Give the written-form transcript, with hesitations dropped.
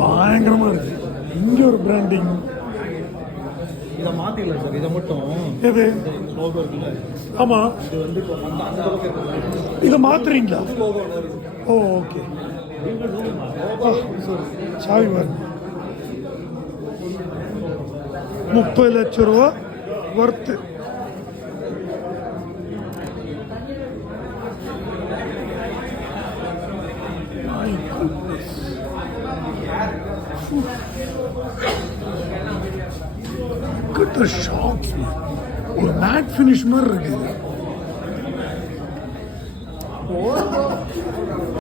பயங்கரமா இருக்கு. இங்க ஒரு பிராண்டிங். இதை மாத்திடலாம் சார், இதை மட்டும். எது? லோகோ இருக்குல்ல, ஆமா, இது வந்து இப்போ அந்த அந்த அளவுக்கு இருக்கு. இதை மாத்துறீங்களா? ஓ ஓகே. சாவி பாருங்க. 30 லட்சம் ரூபா ஒர்த்து. ஒரு மேட் ஃபினிஷ் மாதிரி இருக்கு.